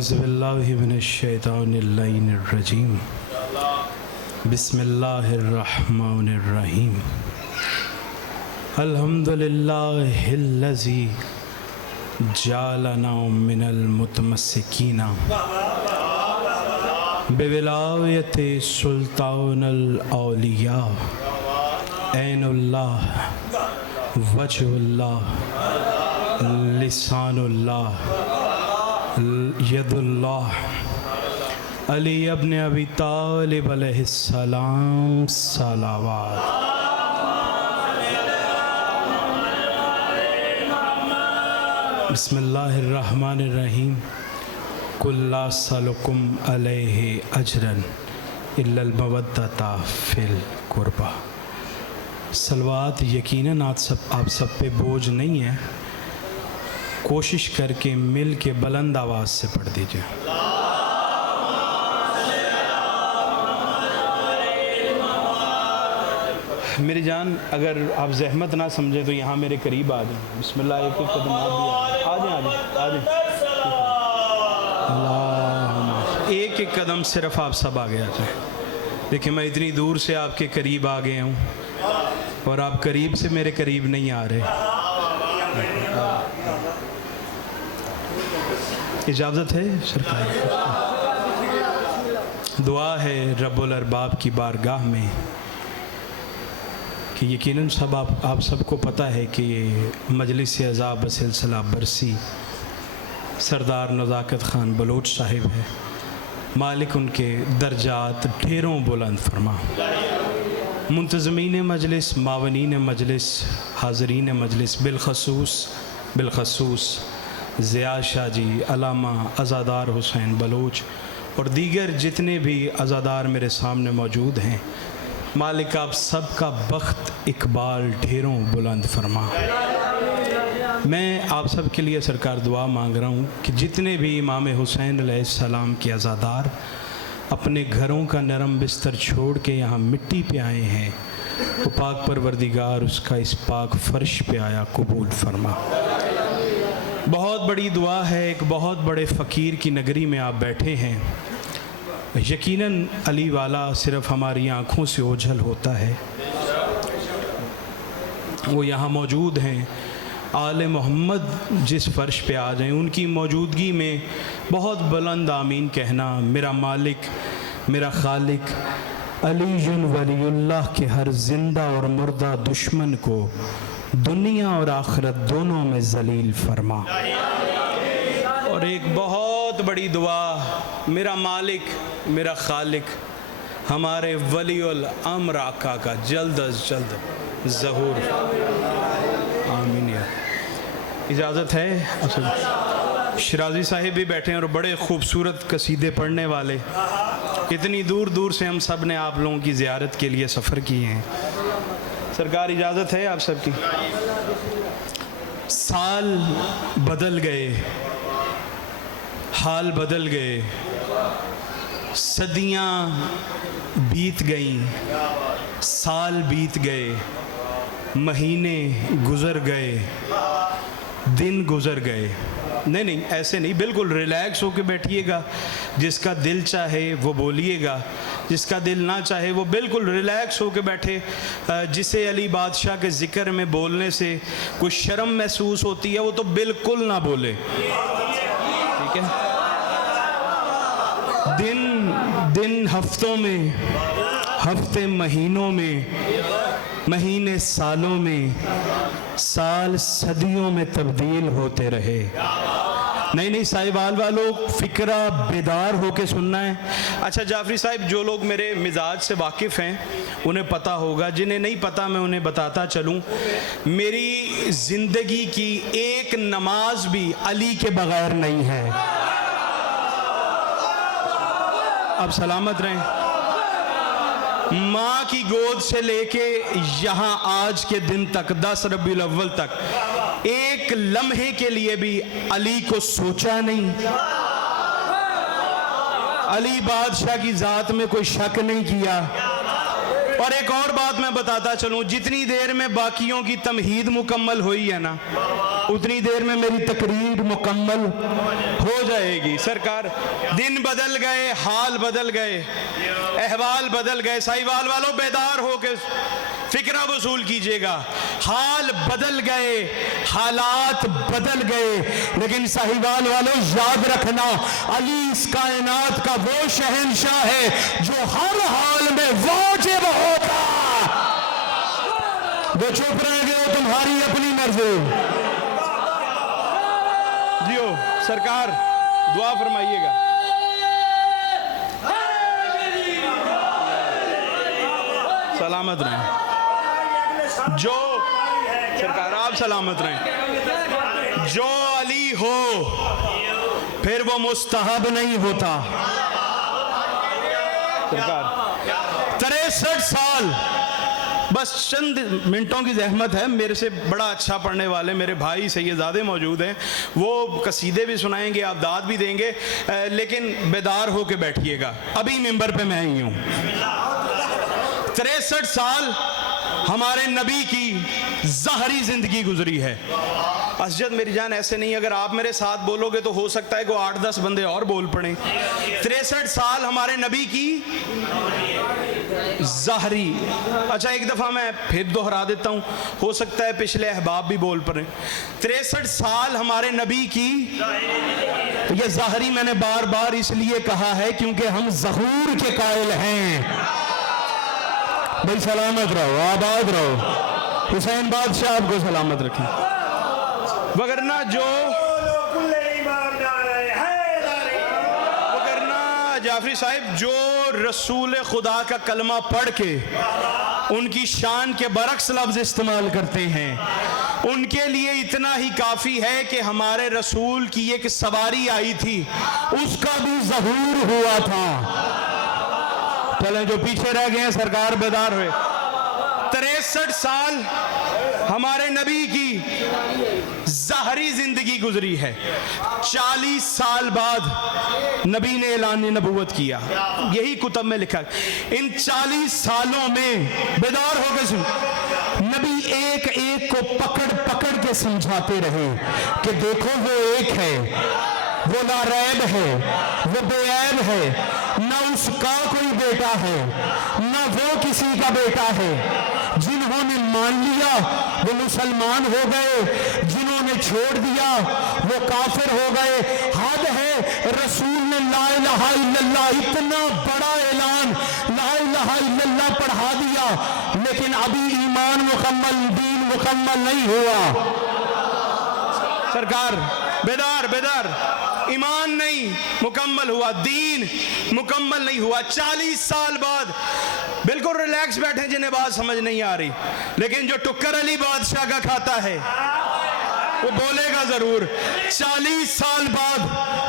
औज़ुबिल्लाहि मिनश्शैतानिर्रजीम बिस्मिल्लाहिर्रहमानिर्रहीम अल्हम्दुलिल्लाहिल्लज़ी जालना मिनल मुतमस्सिकीना बिविलायति सुल्तानुल औलिया ऐनुल्लाह वजहुल्लाह लिसानुल्लाह यदुल्लाह अली इब्न अबी तालिब अलैहिस्सलाम सलावत। बिस्मिल्लाहिर्रहमानिर्रहीम कुल्ला सलकुम अलैहि अजरन इल्लल मवद्दता फिल कुर्बा। सलवात यकीनन आप सब पे बोझ नहीं है, कोशिश करके मिल के बुलंद आवाज़ से पढ़ दीजिए। मेरी जान, अगर आप जहमत ना समझें तो यहाँ मेरे करीब आ जाएं। बिस्मिल्लाह, एक एक कदम आप भी आ जाएं। अल्लाह, एक एक कदम सिर्फ आप सब आगे आ जाएं। देखिए, मैं इतनी दूर से आपके करीब आ गया हूँ और आप करीब से मेरे करीब नहीं आ रहे। इजाज़त है सरकार? दुआ है रब्बुल अरबाब की बारगाह में कि यकीनन सब आप सबको पता है कि मजलिस अज़ा बसिलसिला बरसी सरदार नज़ाकत ख़ान बलोच साहिब है। मालिक उनके दर्जात ढेरों बुलंद फरमा। मुंतज़मीन मजलिस, मावनीन मजलिस, हाज़रीन मजलिस, बिलखसूस ज़िया शाह जी, अलामा अज़ादार हुसैन बलोच और दीगर जितने भी अज़ादार मेरे सामने मौजूद हैं, मालिक आप सब का बख्त इकबाल ढेरों बुलंद फरमा। मैं आप सब के लिए सरकार दुआ मांग रहा हूँ कि जितने भी इमाम हुसैन अलैहिस्सलाम के अज़ादार अपने घरों का नरम बिस्तर छोड़ के यहाँ मिट्टी पे आए हैं, वो पाक परवरदिगार उसका इस पाक फ़र्श पे आया कबूल फरमा। बहुत बड़ी दुआ है, एक बहुत बड़े फ़कीर की नगरी में आप बैठे हैं। यकीनन अली वाला सिर्फ़ हमारी आँखों से ओझल होता है, वो यहाँ मौजूद हैं। आले मोहम्मद जिस फ़र्श पे आ जाएं, उनकी मौजूदगी में बहुत बुलंद आमीन कहना। मेरा मालिक, मेरा खालिक अली वलीउल्लाह के हर जिंदा और मुर्दा दुश्मन को दुनिया और आखिरत दोनों में जलील फरमा। और एक बहुत बड़ी दुआ, मेरा मालिक, मेरा खालिक हमारे वलीउल अम्र आका का जल्द अज जल्द ज़हूर। आमीन या। इजाज़त है? शिराजी साहिब भी बैठे हैं और बड़े खूबसूरत कसीदे पढ़ने वाले। इतनी दूर दूर से हम सब ने आप लोगों की ज़ियारत के लिए सफ़र किए हैं। सरकार इजाज़त है आप सबकी? साल बदल गए, हाल बदल गए, सदियाँ बीत गईं, साल बीत गए, महीने गुज़र गए, दिन गुज़र गए। नहीं, ऐसे नहीं, बिल्कुल रिलैक्स होकर बैठिएगा। जिसका दिल चाहे वो बोलिएगा, जिसका दिल ना चाहे वो बिल्कुल रिलैक्स होकर बैठे। जिसे अली बादशाह के ज़िक्र में बोलने से कुछ शर्म महसूस होती है, वो तो बिल्कुल ना बोले, ठीक है? दिन हफ्तों में, हफ्ते महीनों में, महीने सालों में, साल सदियों में तब्दील होते रहे। नहीं साहिबाल वालों, फ़िक्रा बेदार होके सुनना है। अच्छा जाफरी साहिब, जो लोग मेरे मिजाज से वाकिफ़ हैं उन्हें पता होगा, जिन्हें नहीं पता मैं उन्हें बताता चलूँ। मेरी ज़िंदगी की एक नमाज भी अली के बग़ैर नहीं है। अब सलामत रहें। माँ की गोद से लेके यहाँ आज के दिन तक 10 रबीउल अव्वल तक एक लम्हे के लिए भी अली को सोचा नहीं, अली बादशाह की ज़ात में कोई शक नहीं किया। और एक और बात मैं बताता चलूं, जितनी देर में बाकियों की तमहीद मुकम्मल हुई है ना, उतनी देर में मेरी तकरीर मुकम्मल हो जाएगी। सरकार, दिन बदल गए, हाल बदल गए, अहवाल बदल गए। साहिवाल वालों, बेदार हो के फिक्रा वसूल कीजिएगा। हाल बदल गए, हालात बदल गए, लेकिन साहिवाल वालों याद रखना, अली इस कायनात का वो शहंशाह है जो हर हाल में वाजिब होता। वो चुप रह गए, तुम्हारी अपनी मर्जी। जियो सरकार, दुआ फरमाइएगा। सलामत रहें। जो सरकार, आप सलामत रहें। जो अली हो फिर वो मुस्तहब नहीं होता। सरकार, 63 साल, बस चंद मिनटों की जहमत है। मेरे से बड़ा अच्छा पढ़ने वाले मेरे भाई सैयदादे मौजूद हैं, वो कसीदे भी सुनाएंगे, आप दाद भी देंगे, लेकिन बेदार हो के बैठिएगा। अभी मिंबर पे मैं ही हूँ। 63 साल हमारे नबी की ज़हरी जिंदगी गुजरी है। असजद मेरी जान, ऐसे नहीं, अगर आप मेरे साथ बोलोगे तो हो सकता है कि 8-10 बंदे और बोल पड़े। 63 साल हमारे नबी की ज़हरी। अच्छा, एक दफ़ा मैं फिर दोहरा देता हूँ, हो सकता है पिछले अहबाब भी बोल पड़े। 63 साल हमारे नबी की ये ज़हरी मैंने बार बार इसलिए कहा है क्योंकि हम ज़हूर के कायल हैं। भाई सलामत रहो, आबाद रहो। हुसैन बादशाह आपको सलामत रखें। वगरना जाफरी साहिब जो रसूल खुदा का कलमा पढ़ के उनकी शान के बरक्स लफ्ज इस्तेमाल करते हैं, उनके लिए इतना ही काफ़ी है कि हमारे रसूल की एक सवारी आई थी, उसका भी ज़हूर हुआ था। चलें, जो पीछे रह गए हैं सरकार, बेदार हुए। 63 साल हमारे नबी की ज़हरी जिंदगी गुजरी है। 40 साल बाद नबी ने ऐलान नबूवत किया, यही कुतब में लिखा। इन 40 सालों में बेदार हो गए सुन, नबी एक एक को पकड़ पकड़ के समझाते रहे कि देखो वो एक है, वो लारैब है, वो बेऐब है, ना उसका कोई बेटा है, ना वो किसी का बेटा है। जिन्होंने मान लिया वो मुसलमान हो गए, जिन्होंने छोड़ दिया वो काफिर हो गए। हद है, रसूल ने ला इलाहा इल्लल्लाह, इतना बड़ा ऐलान, ला इलाहा इल्लल्लाह पढ़ा दिया, लेकिन अभी ईमान मुकम्मल, दीन मुकम्मल नहीं हुआ। सरकार, बेदार बेदार, ईमान नहीं मुकम्मल हुआ, दीन मुकम्मल नहीं हुआ। 40 साल बाद बिल्कुल रिलैक्स बैठे जिन्हें बात समझ नहीं आ रही, लेकिन जो टुक्कर अली बादशाह का खाता है वो बोलेगा जरूर। 40 साल बाद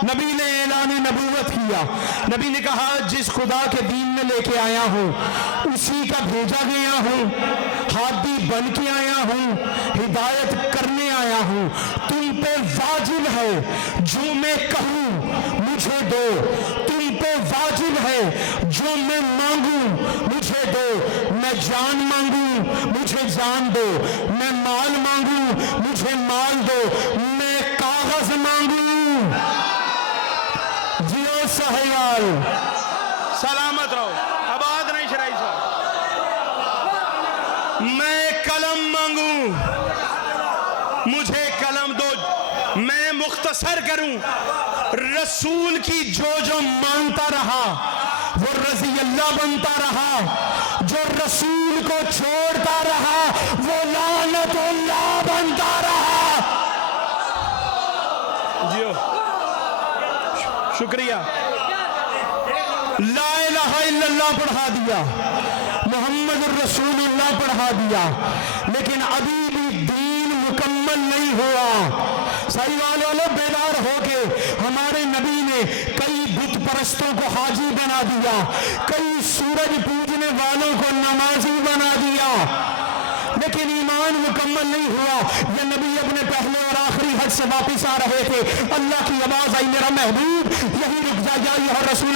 नबी ने ऐलान नबूवत किया। नबी ने कहा, जिस खुदा के दीन में लेके आया हूँ उसी का भेजा गया हूँ, हादी बन के आया हूँ, हिदायत करने आया हूँ। तुम पे वाजिब है जो मैं कहूँ मुझे दो, तुम पे वाजिब है जो मैं मांगू मुझे दो। मैं जान मांगू मुझे जान दो, मैं माल मांगू मुझे माल दो, मैं कागज मांगू। जियो साहिवाल, सलामत रहो, आबाद नहीं शराई साहब। मैं कलम मांगू मुझे कलम दो, मैं मुख्तसर करूं। रसूल की जो मांगता रहा वो रज़ी अल्लाह बनता रहा, जो रसूल को छोड़ता रहा वो लानतुल्लाह बनता रहा। जियो, शुक्रिया। ला इलाहा इल्लल्लाह पढ़ा दिया, मोहम्मद रसूलुल्लाह पढ़ा दिया, लेकिन अभी भी दीन मुकम्मल नहीं हुआ। साहिवाल वालों, बेदार होके हमारे नबी ने कई बुत परस्तों को हाजी बना दिया, कई सूरज पूजने वालों को नमाजी बना दिया, लेकिन ईमान मुकम्मल नहीं हुआ। ये नबी अपने पहले और आखिरी हज से वापस आ रहे थे, अल्लाह की आवाज आई, मेरा महबूब यही रुक जा, या रसूल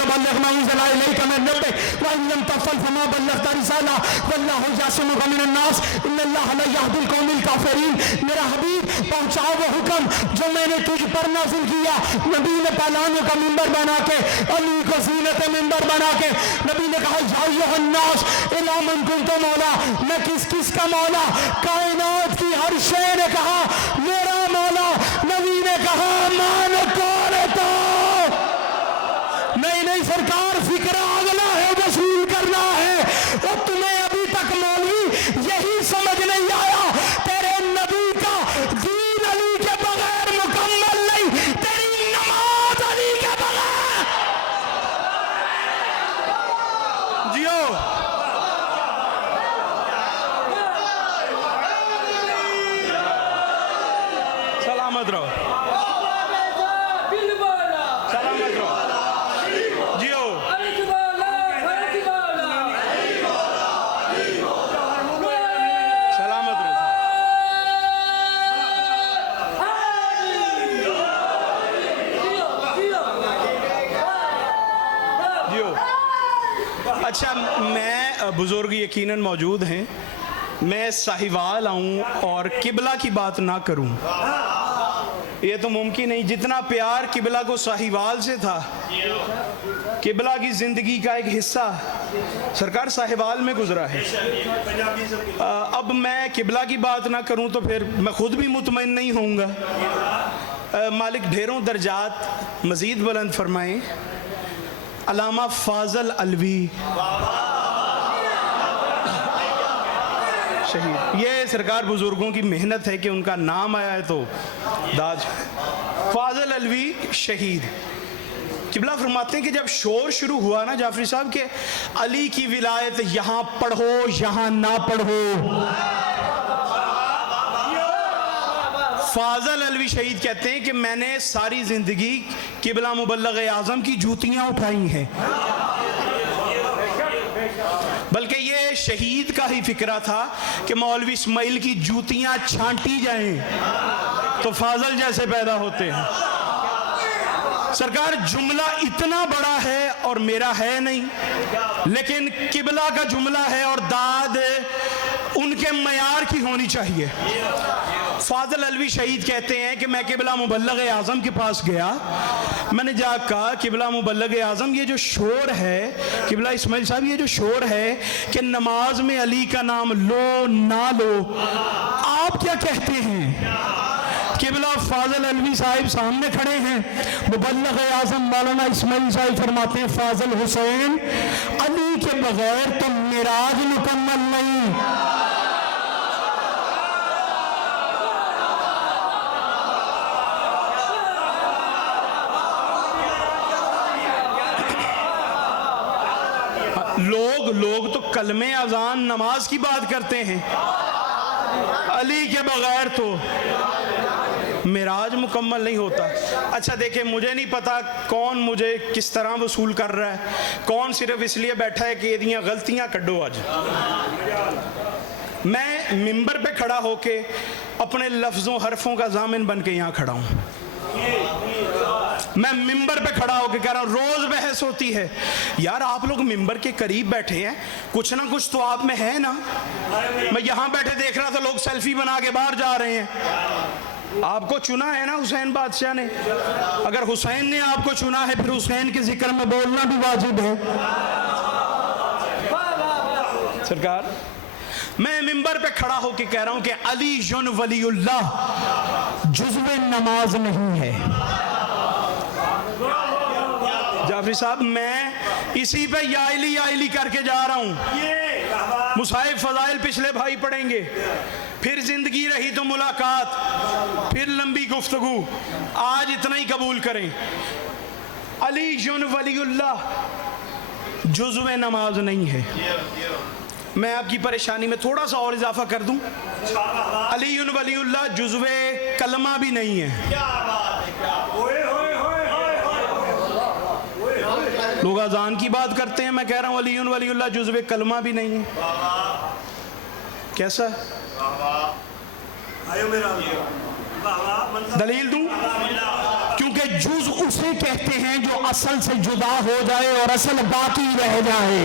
इन लम तफअल फमा बल्लगता रिसाला वल्लाहु यासिमुका मिनन नास इन्नल्लाहा ला यहदिल कौमिल काफिरीन। मेरा हबीब पहुंचाओ वो हुक्म जो मैंने तुझ पर नाज़िल किया। नबी ने पहलवानों का मिंबर बना के, अली को ज़ीनत मिंबर बना के नबी ने कहा या अय्युहन्नास इला मन कुंतु मौला, मैं किस किस का मौला? कायनात की हर शय ने कहा मेरा मौला। नबी ने कहा मान कौन तो नहीं सरकार, फिक्र अगला है, वसूल करना है। और तुम्हें अभी तक मौलवी यही समझ नहीं आया तेरे नबी का दीन अली के बगैर मुकम्मल नहीं, तेरी नमाज अली के बगैर। जियो सलामत रहो, सलामत रहो, जियो सलामत रहो। जियो अच्छा, मैं बुजुर्ग यकीनन मौजूद हैं, मैं साहिवाल आऊं और किबला की बात ना करूं, ये तो मुमकिन नहीं। जितना प्यार किबला को साहिवाल से था, किबला की जिंदगी का एक हिस्सा सरकार साहिवाल में गुजरा है। अब मैं किबला की बात ना करूं तो फिर मैं खुद भी मुतमईन नहीं होऊंगा। मालिक ढेरों दर्जात मजीद बुलंद फरमाएं। अल्लामा फाजल अलवी शहीद, ये सरकार बुजुर्गों की मेहनत है कि उनका नाम आया है तो दाज। फाजल अलवी शहीद। किबला फरमाते हैं कि जब शोर शुरू हुआ ना जाफरी साहब के अली की विलायत यहाँ पढ़ो यहाँ ना पढ़ो, फाजल अलवी शहीद कहते हैं कि मैंने सारी जिंदगी किबला मुबल्लग आज़म की जूतियां उठाई हैं, बल्कि ये शहीद का ही फिक्रा था कि मौलवी इस्माइल की जूतियां छांटी जाएं तो फाजल जैसे पैदा होते हैं। सरकार जुमला इतना बड़ा है और मेरा है नहीं, लेकिन किबला का जुमला है और दाद उनके मयार की होनी चाहिए। फाजल अलवी शहीद कहते हैं कि मैं किबला मुबल्लग आज़म के पास गया, मैंने जाकर कहा किबला मुबल्लग आज़म ये जो शोर है, किबला इस्माइल साहब ये जो शोर है कि नमाज में अली का नाम लो ना लो, आप क्या कहते हैं? किबला फाजल अलवी साहिब सामने खड़े हैं, मुबल्लग आज़म मौलाना इस्माइल साहिब फरमाते हैं फाजल हुसैन अली के बगैर तो मिराज मुकम्मल नहीं। लोग तो कलमे अजान नमाज की बात करते हैं, अली के बगैर तो मिराज मुकम्मल नहीं होता। अच्छा देखिए, मुझे नहीं पता कौन मुझे किस तरह वसूल कर रहा है, कौन सिर्फ इसलिए बैठा है कि ये गलतियां कड्डो। आज मैं मिंबर पे खड़ा होके अपने लफ्ज़ों हरफों का जामिन बन के यहाँ खड़ा हूँ। मैं मिंबर पे खड़ा होकर कह रहा हूँ, रोज बहस होती है यार, आप लोग मिंबर के करीब बैठे हैं, कुछ ना कुछ तो आप में है ना। मैं यहाँ बैठे देख रहा था लोग सेल्फी बना के बाहर जा रहे हैं। आपको चुना है ना हुसैन बादशाह ने, अगर हुसैन ने आपको चुना है फिर हुसैन के जिक्र में बोलना भी वाजिब है। सरकार मैं मिंबर पे खड़ा होकर कह रहा हूं कि अली जुन वलीउल्लाह जुज़्वे नमाज नहीं है। जाफरी साहब मैं इसी पे याइली करके जा रहा हूं। मुसाहिब फजाइल पिछले भाई पढ़ेंगे, फिर जिंदगी रही तो मुलाकात, फिर लंबी गुफ्तगू। आज इतना ही कबूल करें, अली जुन वलीउल्लाह जुज़्वे नमाज नहीं है। मैं आपकी परेशानी में थोड़ा सा और इजाफा कर दूं, अली वलीउल्लाह जुज़्वे कलमा भी नहीं है। लोग अजान की बात करते हैं, मैं कह रहा हूं अली वलीउल्लाह जुज़्वे कलमा भी नहीं है। कैसा दलील दूं? क्योंकि जुज़ उसे कहते हैं जो असल से जुदा हो जाए और असल बाकी रह जाए।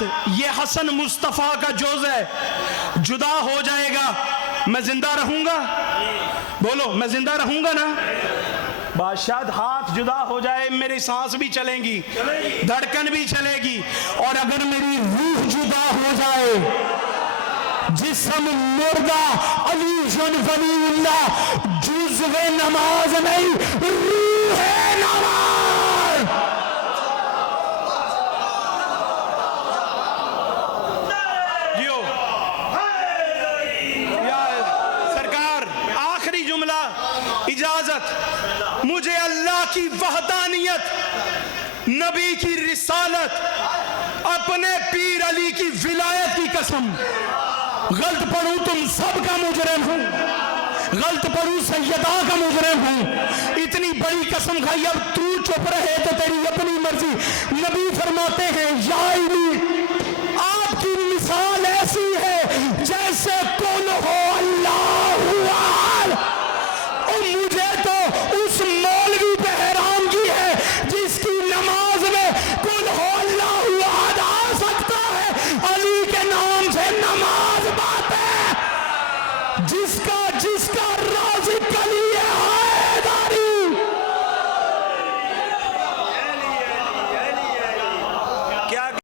साथ ये हसन मुस्तफ़ा का जोज है जुदा हो जाएगा, मैं जिंदा रहूंगा? बोलो, मैं जिंदा रहूंगा ना? बादशाह हाथ जुदा हो जाए, मेरी सांस भी चलेगी, धड़कन भी चलेगी। और अगर मेरी रूह जुदा हो जाए, जिस्म मुर्दा, अलीशन वलीउल्लाह, जुज़्वे नमाज नहीं, रूह नमाज। जियो या सरकार, आखिरी जुमला, इजाजत। मुझे अल्लाह की वहदानियत, नबी की रिसालत, अपने पीर अली की विलायत की कसम, गलत पढ़ूं तुम सबका मुजरिम हूं, गलत पढ़ूं सैयदा का मुजरिम हूं। इतनी बड़ी कसम खाई, अब तू चुप रहे तो तेरी अपनी मर्जी। नबी फरमाते हैं, या